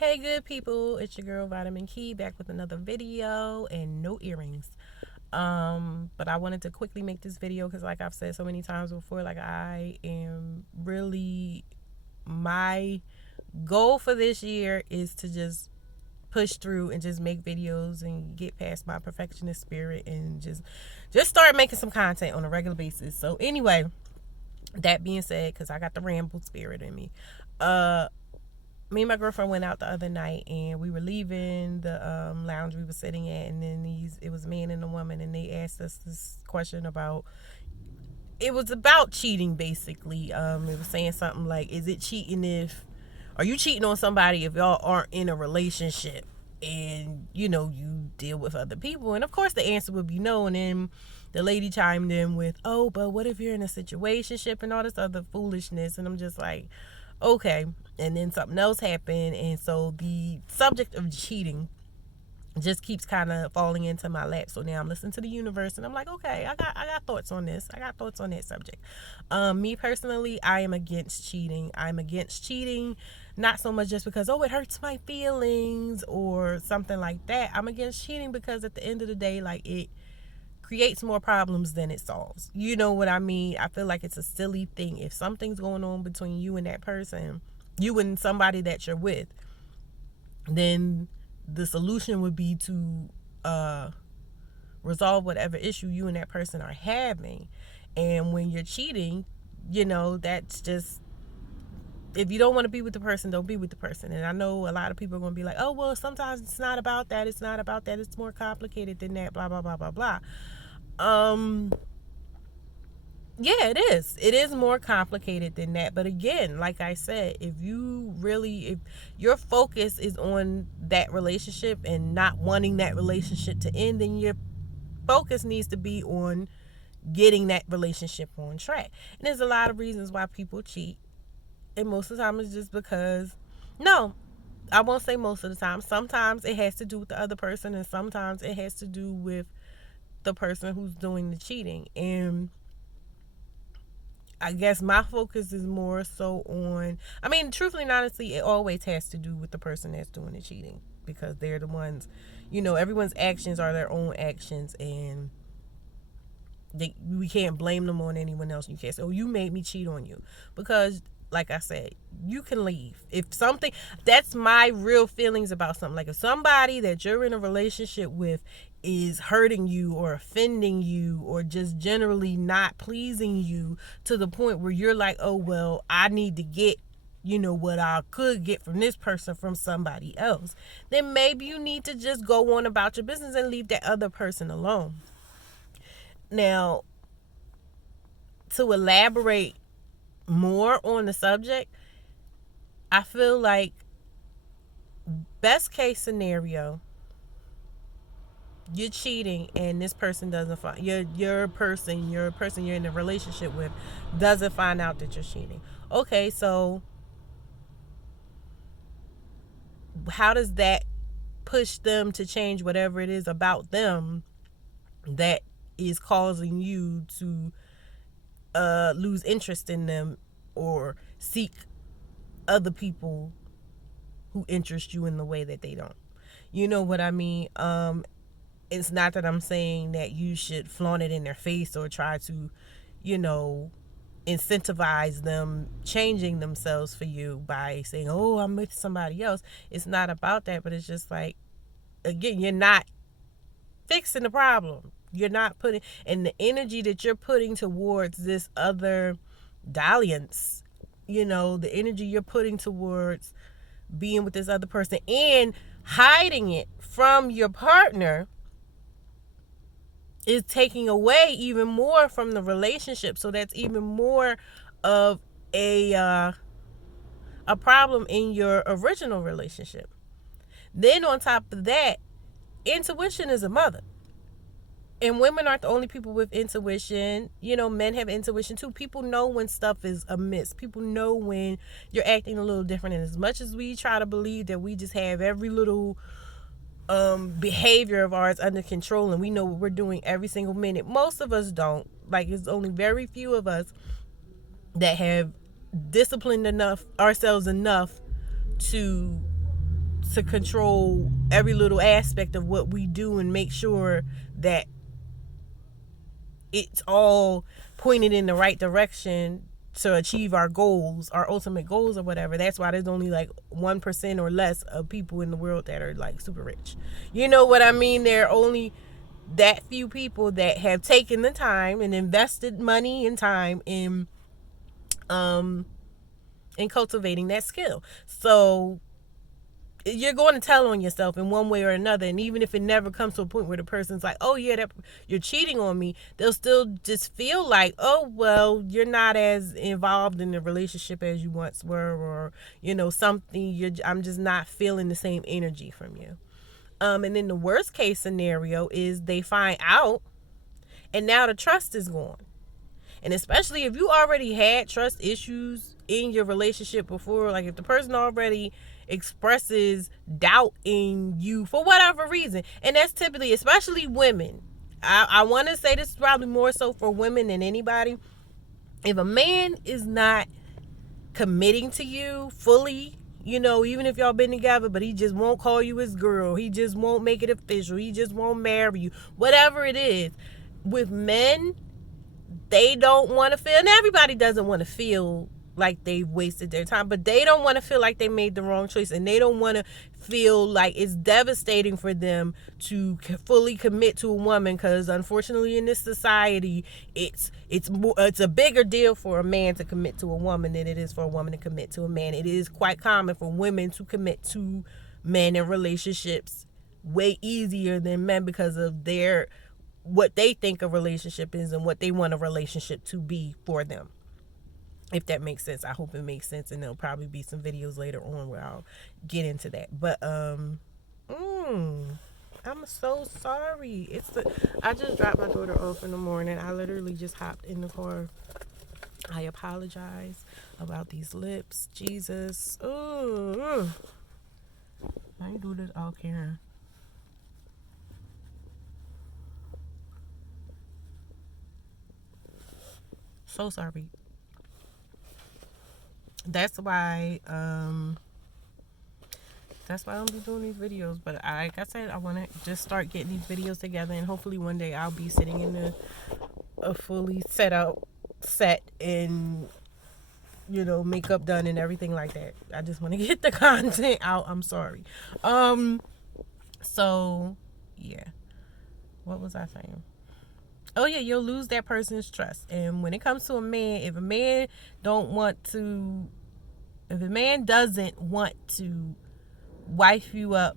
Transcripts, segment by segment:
Hey good people, it's your girl Vitamin Key back with another video and no earrings. But I wanted to quickly make this video because like I've said so many times before, like I am really, my goal for this year is to just push through and just make videos and get past my perfectionist spirit and just start making some content on a regular basis. So anyway, that being said, because I got the ramble spirit in me, me and my girlfriend went out the other night and we were leaving the lounge we were sitting at, and then it was a man and a woman, and they asked us this question about, it was about cheating basically. It was saying something like, is it cheating if, are you cheating on somebody if y'all aren't in a relationship and you deal with other people? And of course the answer would be no. And then the lady chimed in with, oh, but what if you're in a situationship and all this other foolishness? And I'm just like, okay. And then something else happened, and so the subject of cheating just keeps kind of falling into my lap. So now I'm listening to the universe and I'm like, okay, I got thoughts on this. I got thoughts on that subject. Me personally, I am against cheating. I'm against cheating, not so much just because, oh, it hurts my feelings or something like that. I'm against cheating because at the end of the day, like, it creates more problems than it solves. You know what I mean? I feel like it's a silly thing. If something's going on between you and that person, you and somebody that you're with, then the solution would be to resolve whatever issue you and that person are having. And when you're cheating, that's just, if you don't want to be with the person, don't be with the person. And I know a lot of people are going to be like, oh, well, sometimes it's not about that. It's not about that. It's more complicated than that, blah, blah, blah, blah, blah. Yeah, it is. It is more complicated than that. But again, like I said, if your focus is on that relationship and not wanting that relationship to end, then your focus needs to be on getting that relationship on track. And there's a lot of reasons why people cheat. And most of the time it's just because, no, I won't say most of the time. Sometimes it has to do with the other person, and sometimes it has to do with the person who's doing the cheating. And I guess my focus is more so on, I mean, truthfully and honestly, it always has to do with the person that's doing the cheating, because they're the ones, everyone's actions are their own actions, and we can't blame them on anyone else. You can't say, oh, you made me cheat on you, because like I said, you can leave. If something, that's my real feelings about something. Like if somebody that you're in a relationship with is hurting you or offending you or just generally not pleasing you to the point where you're like, oh, well, I need to get, what I could get from this person from somebody else, then maybe you need to just go on about your business and leave that other person alone. Now, to elaborate more on the subject, I feel like best case scenario, you're cheating and this person doesn't find, your person you're in a relationship with doesn't find out that you're cheating. Okay, so how does that push them to change whatever it is about them that is causing you to lose interest in them or seek other people who interest you in the way that they don't? You know what I mean? It's not that I'm saying that you should flaunt it in their face or try to, incentivize them changing themselves for you by saying, oh, I'm with somebody else. It's not about that, but it's just like, again, you're not fixing the problem. You're not putting, and the energy that you're putting towards this other dalliance, the energy you're putting towards being with this other person and hiding it from your partner is taking away even more from the relationship. So that's even more of a problem in your original relationship. Then on top of that, intuition is a mother. And women aren't the only people with intuition. Men have intuition too. People know when stuff is amiss. People know when you're acting a little different. And as much as we try to believe that we just have every little behavior of ours under control and we know what we're doing every single minute, most of us don't. Like, it's only very few of us that have disciplined ourselves enough to to control every little aspect of what we do and make sure that it's all pointed in the right direction to achieve our goals, our ultimate goals or whatever. That's why there's only like 1% or less of people in the world that are like super rich. You know what I mean? There are only that few people that have taken the time and invested money and time in cultivating that skill. So you're going to tell on yourself in one way or another. And even if it never comes to a point where the person's like, oh yeah, that you're cheating on me, they'll still just feel like, oh well, you're not as involved in the relationship as you once were, or something, I'm just not feeling the same energy from you. And then the worst case scenario is they find out and now the trust is gone. And especially if you already had trust issues in your relationship before, like if the person already expresses doubt in you for whatever reason, and that's typically, especially women, I want to say this is probably more so for women than anybody. If a man is not committing to you fully, even if y'all been together, but he just won't call you his girl, he just won't make it official, he just won't marry you, whatever it is, with men, they don't want to feel, and everybody doesn't want to feel like they've wasted their time, but they don't want to feel like they made the wrong choice, and they don't want to feel like it's devastating for them to fully commit to a woman, because unfortunately in this society it's a bigger deal for a man to commit to a woman than it is for a woman to commit to a man. It is quite common for women to commit to men in relationships way easier than men because of their what they think a relationship is and what they want a relationship to be for them. If that makes sense. I hope it makes sense, and there'll probably be some videos later on where I'll get into that. But I'm so sorry. I just dropped my daughter off in the morning. I literally just hopped in the car. I apologize about these lips. Jesus. Ooh. I ain't do this all Karen. So sorry. That's why I don't be doing these videos. But like I said, I want to just start getting these videos together, and hopefully one day I'll be sitting in a fully set and makeup done and everything like that. I just want to get the content out. I'm sorry. So yeah, what was I saying? Oh yeah, you'll lose that person's trust. And when it comes to a man, if a man doesn't want to wife you up,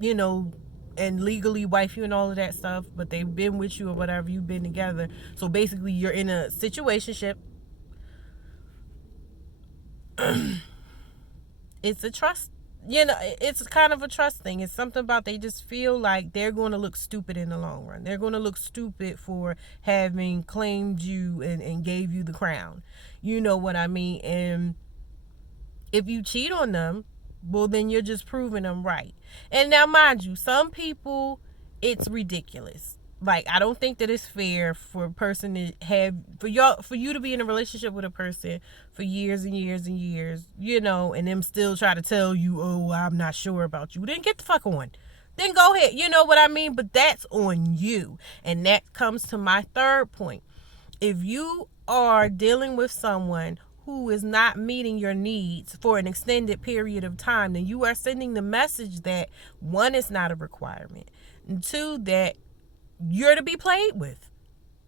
and legally wife you and all of that stuff, but they've been with you or whatever, you've been together. So basically you're in a situationship. It's a trust, it's kind of a trust thing. It's something about they just feel like they're going to look stupid in the long run. They're going to look stupid for having claimed you and gave you the crown. You know what I mean? And if you cheat on them, well, then you're just proving them right. And now, mind you, some people, it's ridiculous. Like, I don't think that it's fair for a person to for you to be in a relationship with a person for years and years and years, and them still try to tell you, oh, I'm not sure about you. Then get the fuck on. Then go ahead. You know what I mean? But that's on you. And that comes to my third point. If you are dealing with someone who is not meeting your needs for an extended period of time, then you are sending the message that, one, it's not a requirement, and two, that you're to be played with.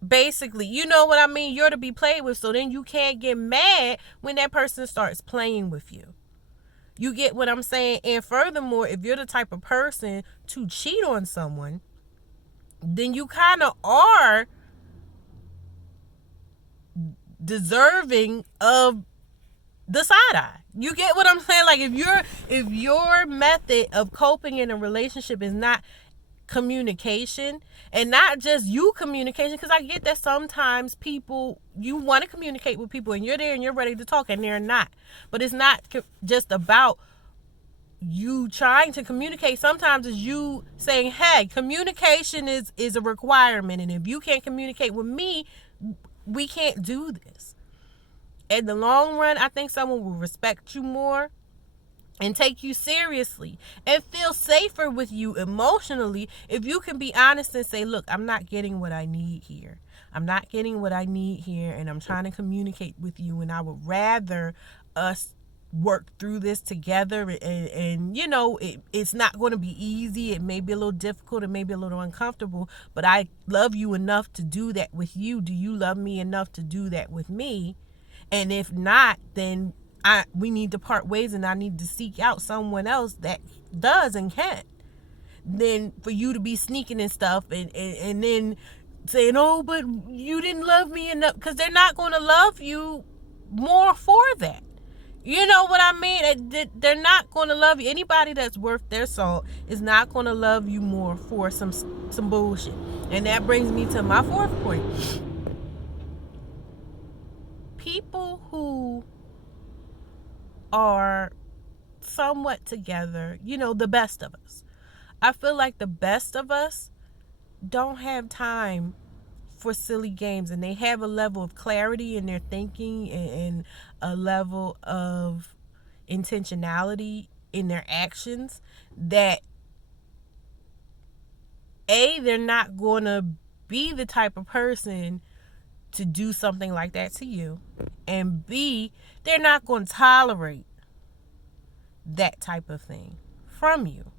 Basically, you know what I mean? You're to be played with. So then you can't get mad when that person starts playing with you. You get what I'm saying? And furthermore, if you're the type of person to cheat on someone, then you kind of are deserving of the side eye. You get what I'm saying? Like, if your method of coping in a relationship is not communication, and not just you communication, because I get that sometimes people, you want to communicate with people and you're there and you're ready to talk and they're not. But it's not just about you trying to communicate. Sometimes it's you saying, hey, communication is a requirement, and if you can't communicate with me, we can't do this. In the long run, I think someone will respect you more and take you seriously and feel safer with you emotionally if you can be honest and say, look, I'm not getting what I need here. I'm not getting what I need here, and I'm trying to communicate with you, and I would rather us work through this together. And you know, it's not going to be easy. It may be a little difficult. It may be a little uncomfortable, but I love you enough to do that with you. Do you love me enough to do that with me? And if not, then we need to part ways, and I need to seek out someone else that does and can. Then for you to be sneaking and stuff, and then saying, oh, but you didn't love me enough, because they're not going to love you more for that. You know what I mean? They're not going to love you. Anybody that's worth their salt is not going to love you more for some bullshit. And that brings me to my fourth point. People who are somewhat together, you know, the best of us. I feel like the best of us don't have time for silly games, and they have a level of clarity in their thinking and a level of intentionality in their actions that they're not going to be the type of person to do something like that to you, and B, they're not going to tolerate that type of thing from you.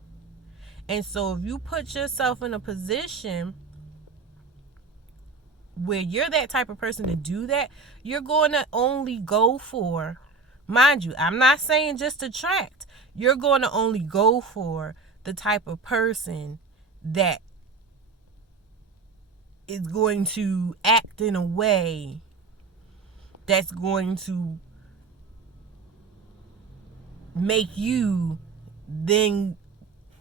And so if you put yourself in a position where you're that type of person to do that, you're going to only go for, mind you, I'm not saying just attract, you're going to only go for the type of person that is going to act in a way that's going to make you then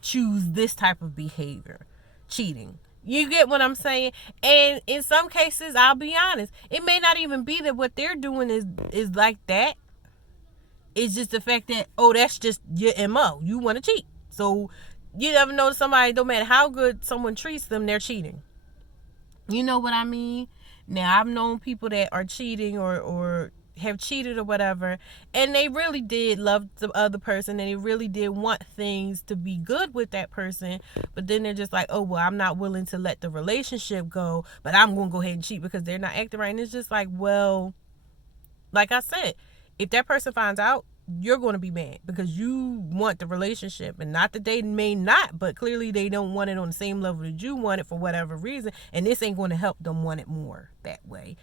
choose this type of behavior, cheating. You get what I'm saying? And in some cases, I'll be honest, it may not even be that what they're doing is like that. It's just the fact that, oh, that's just your MO. You want to cheat. So you never know somebody, no matter how good someone treats them, they're cheating. You know what I mean? Now, I've known people that are cheating or have cheated or whatever, and they really did love the other person, and they really did want things to be good with that person, but then they're just like, oh, well, I'm not willing to let the relationship go, but I'm going to go ahead and cheat because they're not acting right. And it's just like, well, like I said, if that person finds out, you're going to be mad because you want the relationship, and not that they may not, but clearly they don't want it on the same level that you want it for whatever reason, and this ain't going to help them want it more that way.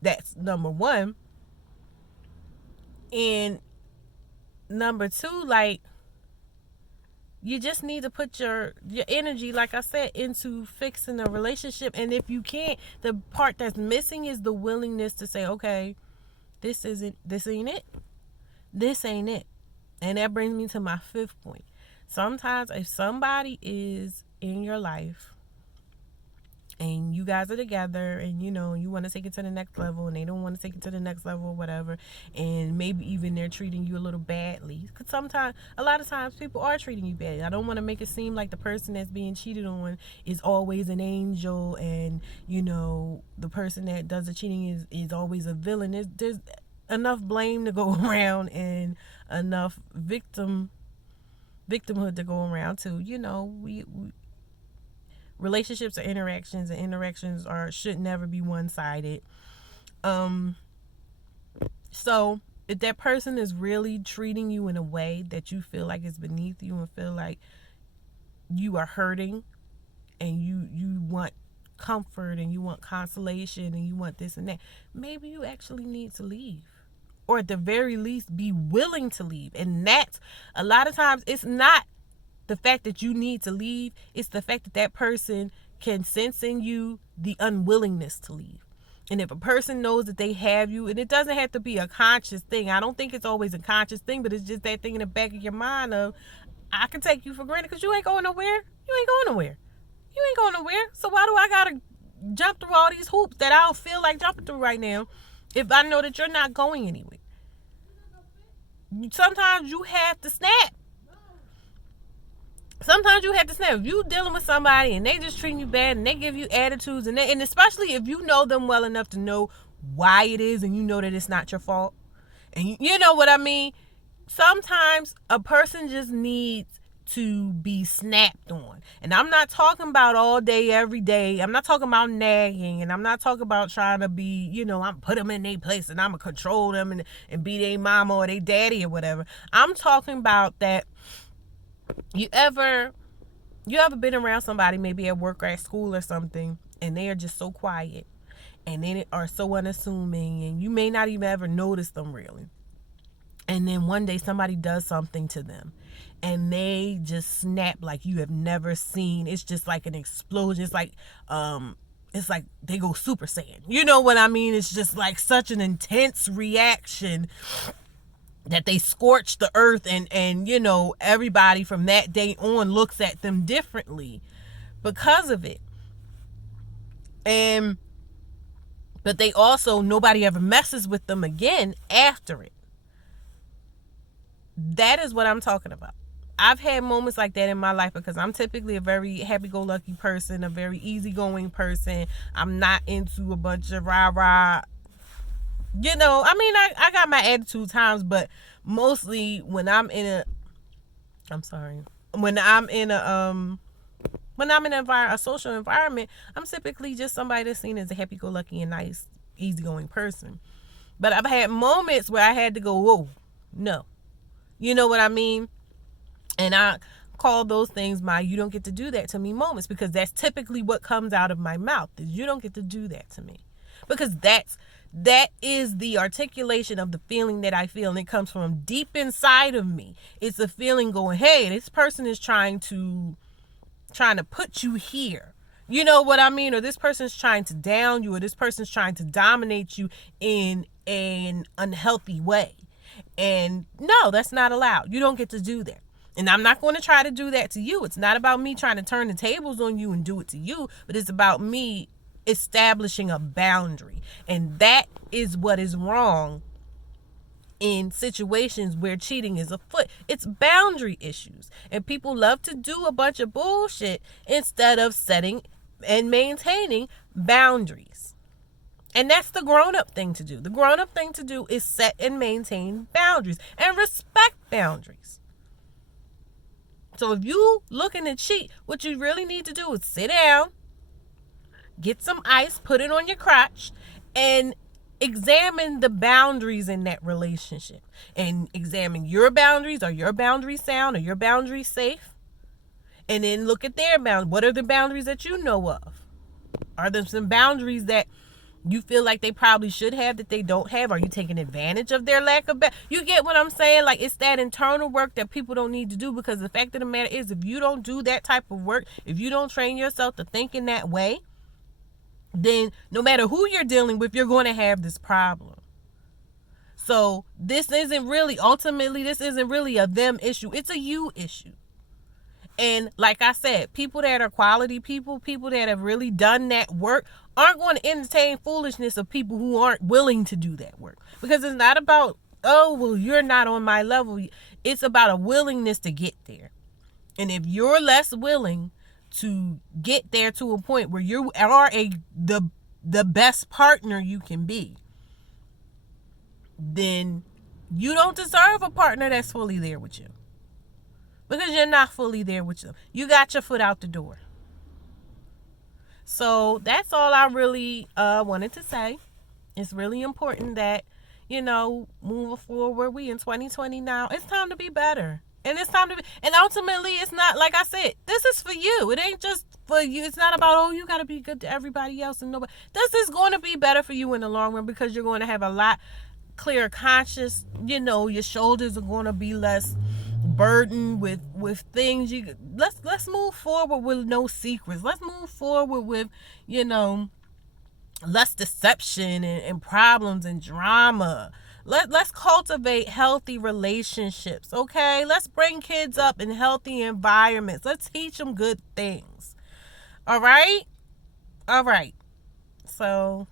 That's number one. And number two, like, you just need to put your energy, like I said, into fixing a relationship. And if you can't, the part that's missing is the willingness to say, okay, this ain't it. This ain't it. And that brings me to my fifth point. Sometimes if somebody is in your life and you guys are together, and you know you want to take it to the next level, and they don't want to take it to the next level or whatever, and maybe even they're treating you a little badly, because a lot of times people are treating you badly. I don't want to make it seem like the person that's being cheated on is always an angel, and you know the person that does the cheating is always a villain. There's enough blame to go around, and enough victimhood to go around too. You know, we relationships are interactions, and interactions should never be one-sided. So if that person is really treating you in a way that you feel like is beneath you, and feel like you are hurting, and you want comfort, and you want consolation, and you want this and that, maybe you actually need to leave, or at the very least be willing to leave. And that's, a lot of times, it's not the fact that you need to leave, it's the fact that that person can sense in you the unwillingness to leave. And if a person knows that they have you, and it doesn't have to be a conscious thing, I don't think it's always a conscious thing, but it's just that thing in the back of your mind of, I can take you for granted because you ain't going nowhere. You ain't going nowhere. You ain't going nowhere. So why do I gotta jump through all these hoops that I don't feel like jumping through right now if I know that you're not going anywhere? Sometimes you have to snap. Sometimes you have to snap. If you dealing with somebody and they just treating you bad, and they give you attitudes, and especially if you know them well enough to know why it is, and you know that it's not your fault, and you know what I mean, sometimes a person just needs to be snapped on. And I'm not talking about all day, every day. I'm not talking about nagging, and I'm not talking about trying to be, I'm put them in their place and I'm going to control them and be their mama or their daddy or whatever. I'm talking about that you ever been around somebody, maybe at work or at school or something, and they are just so quiet and they are so unassuming, and you may not even ever notice them really. And then one day somebody does something to them and they just snap like you have never seen. It's just like an explosion. It's like they go Super Saiyan. You know what I mean? It's just like such an intense reaction that they scorch the earth, and everybody from that day on looks at them differently because of it. But they also, nobody ever messes with them again after it. That is what I'm talking about. I've had moments like that in my life because I'm typically a very happy-go-lucky person, a very easygoing person. I'm not into a bunch of rah-rah. I got my attitude times, but mostly when I'm in a a social environment, I'm typically just somebody that's seen as a happy-go-lucky and nice, easygoing person. But I've had moments where I had to go, whoa, no. You know what I mean? And I call those things my "you don't get to do that to me" moments, because that's typically what comes out of my mouth, is you don't get to do that to me. Because that is the articulation of the feeling that I feel, and it comes from deep inside of me. It's a feeling going, hey, this person is trying to put you here. You know what I mean? Or this person's trying to down you, or this person's trying to dominate you in an unhealthy way. And no, that's not allowed. You don't get to do that. And I'm not going to try to do that to you. It's not about me trying to turn the tables on you and do it to you, but it's about me establishing a boundary. And that is what is wrong in situations where cheating is afoot. It's boundary issues. And people love to do a bunch of bullshit instead of setting and maintaining boundaries. And that's the grown-up thing to do. The grown-up thing to do is set and maintain boundaries and respect boundaries. So if you looking to cheat, what you really need to do is sit down, get some ice, put it on your crotch, and examine the boundaries in that relationship. And examine your boundaries. Are your boundaries sound? Are your boundaries safe? And then look at their boundaries. What are the boundaries that you know of? Are there some boundaries that you feel like they probably should have that they don't have? Are you taking advantage of their lack of you get what I'm saying? Like, it's that internal work that people don't need to do, because the fact of the matter is, if you don't do that type of work, if you don't train yourself to think in that way, then no matter who you're dealing with, you're going to have this problem. So this isn't really a them issue. It's a you issue. And like I said, people that are quality people that have really done that work, aren't going to entertain foolishness of people who aren't willing to do that work. Because it's not about, oh, well, you're not on my level. It's about a willingness to get there. And if you're less willing to get there to a point where you are the best partner you can be, then you don't deserve a partner that's fully there with you. Because you're not fully there with them. You got your foot out the door. So that's all I really wanted to say. It's really important that, moving forward, we in 2020 now. It's time to be better. And it's time to be, and ultimately, it's not, like I said, this is for you. It ain't just for you. It's not about, oh, you got to be good to everybody else and nobody. This is going to be better for you in the long run, because you're going to have a lot clearer conscious. Your shoulders are going to be less burdened with things. Let's move forward with no secrets. Let's move forward with less deception and problems and drama. Let's cultivate healthy relationships, okay? Let's bring kids up in healthy environments. Let's teach them good things. All right. So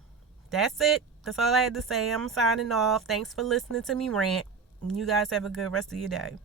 that's it. That's all I had to say. I'm signing off. Thanks for listening to me rant. You guys have a good rest of your day.